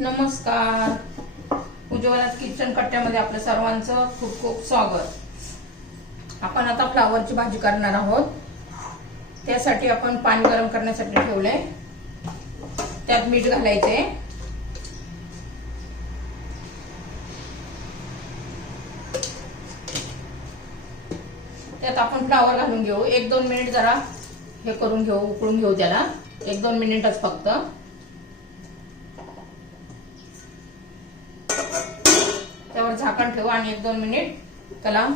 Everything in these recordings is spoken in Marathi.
नमस्कार. उज्ज्वला किचन कट्ट्यामध्ये आपल्या सर्वांचं खूप खूप स्वागत. आपण आता फ्लावरची भाजी करणार आहोत. त्यासाठी आपण पाणी गरम करण्यासाठी ठेवलंय. त्यात मीठ घालायचे त्यात आपण फ्लावर घालून घेऊ. एक दोन मिनिट जरा हे करून घेऊ उकळून घेऊ त्याला. एक दोन मिनिटच फक्त. झाकण ठेवू आणि एक दोन मिनिट त्याला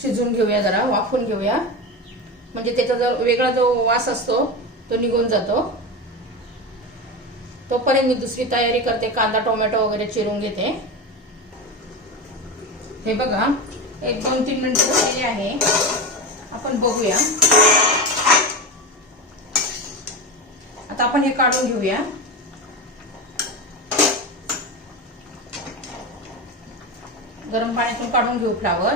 शिजून घेऊया जरा वाफून घेऊया. म्हणजे त्याचा जो वेगळा जो वास असतो तो निघून जातो. तोपर्यंत मी दुसरी तयारी करते कांदा टोमॅटो वगैरे चिरून घेते. हे बघा एक दोन तीन मिनिटं झालेली आहे. आपण बघूया. आता आपण हे काढून घेऊया. गरम पाण्यातून काढून घेऊ फ्लावर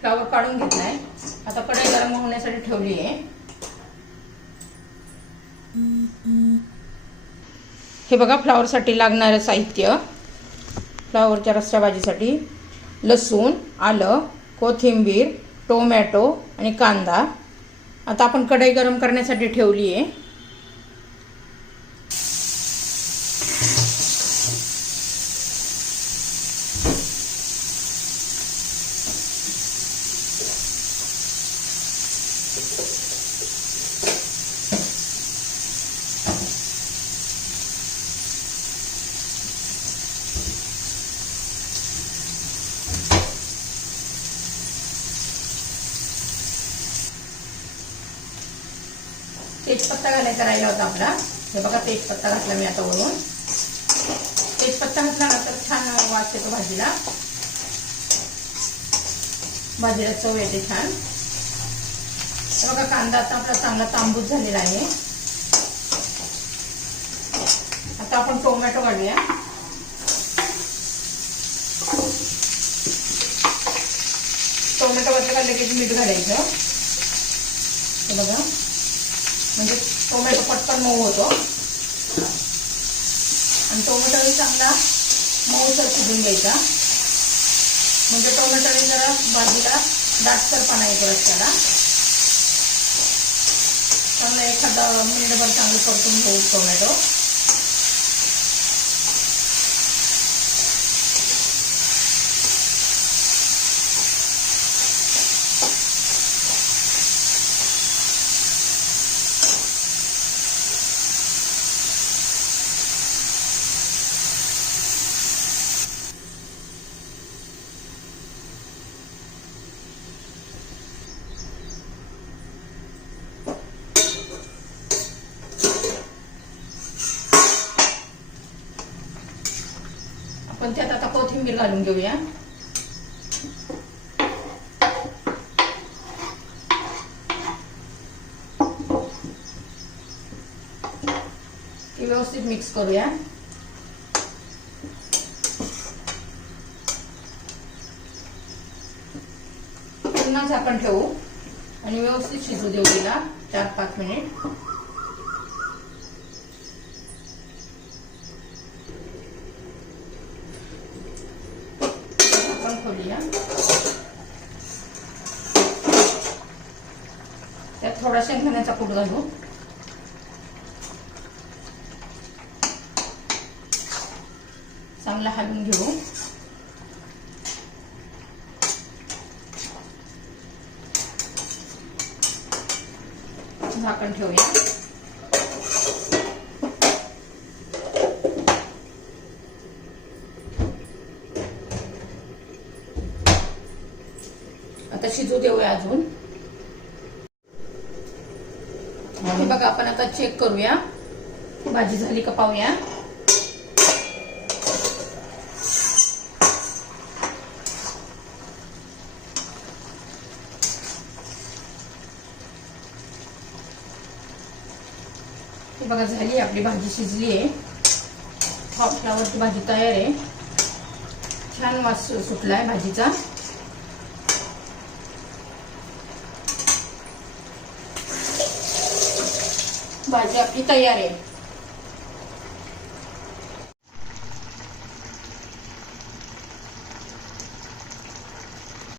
फ्लावर काढून घेतलाय. आता कढई गरम होण्यासाठी ठेवली आहे हे बघा फ्लावरसाठी लागणारं साहित्य. फ्लावरच्या रस्सा भाजीसाठी लसूण आलं कोथिंबीर टोमॅटो आणि कांदा. आता आपण कढई गरम करण्यासाठी ठेवली आहे तेजपत्ता घालायचा राहिला होता आपला. हे बघा तेजपत्ता घातला मी आता वरून. तेजपत्ता घातला ना तर छान वास येतो भाजीला. भाजीला चव येते छान. बघा कांदा आता आपला चांगला तांबूस झालेला आहे. आता आपण टोमॅटो काढूया टोमॅटो वाटलं का लगेच मीठ घालायचं. हे बघा. म्हणजे टोमॅटो पटकन मऊ होतो. आणि टोमॅटोही चांगला मऊसर शिजून घ्यायचा. म्हणजे टोमॅटोने जरा भाजीला दाटसरपणा येतो रस्त्याला. चांगला एखादा मिनिटभर चांगलं परतून घेऊ टोमॅटो. आपण त्यात आता कोथिंबीर घालून घेऊया. ती व्यवस्थित मिक्स करूया. पुन्हा झाकण ठेवू आणि व्यवस्थित शिजू देऊ तिला चार पाच मिनिट झाकण खोलूया त्यात थोडा शेंगदाण्याचा कूट घालू. चांगला हलवून घेऊ. झाकण ठेवूया आता शिजू देऊया अजून. हे बघा आपण आता चेक करूया. भाजी झाली का पाहूया. बघा झाली आपली भाजी शिजली आहे. फ्लावरची भाजी तयार आहे. छान वास सुटलाय भाजीचा. भाजी आपली तयार आहे.